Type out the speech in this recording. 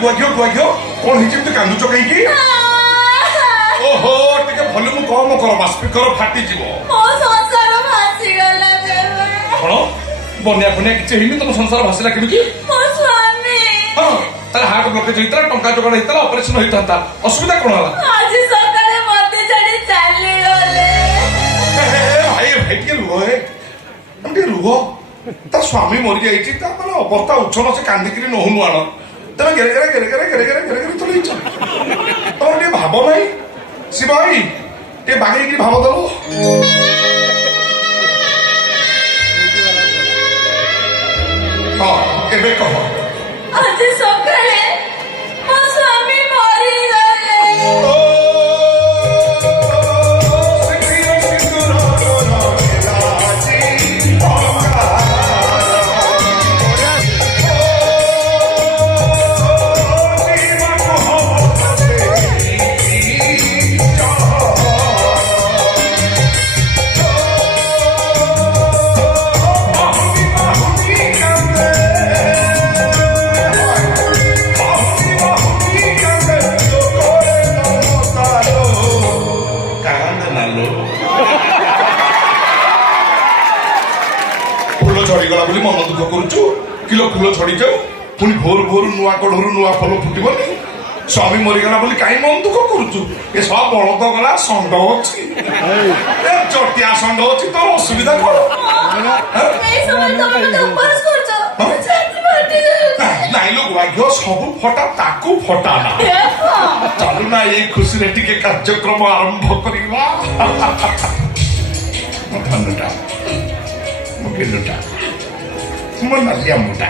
गुआघियो गुआघियो कौन हिचि कांदुच कहीं ओहो टिके वॉल्यूम कम कर स्पीकर फाटी जीवो कौन बनिया फनिया किसी हेनी तुम संसार भाषिला केमिति हां तार हार्ट ब्लॉकेज होइतरा टंका जोगाड़ होइतरा ऑपरेशन होइतंता असुविधा कोन हला आज सकाळे मते चढी चालली गले भाई भाई के रुहो हे हम के रुहो ता स्वामी मरि जाईची ता माने अवस्था उछन से कांदिकरी नहुनु आण तमे गेरे चली तमर टे भाव नहीं शिव भाई टे बागे की भाव दलो हाँ एबे कह आज सकाळे मो स्वामी मरि गले झड़ीगला बोली मन दुख करुचु किलो फूल झड़ी जाऊ पुणी भोर भोर नुआ कढ़ू नुआ फल फुटबनी स्वामी मरीगला बोली कहीं मन दुख करुचु ये सब बलद गला षंड अच्छी चटिया षंड अच्छी तोर असुविधा कौन नाई लोग भाग्य सब फटा ताकू फटा ना चलू ना ये खुशी रे टिके कार्यक्रम आरंभ करिवा धनुटा मुकेलुटा मन लिया मुटा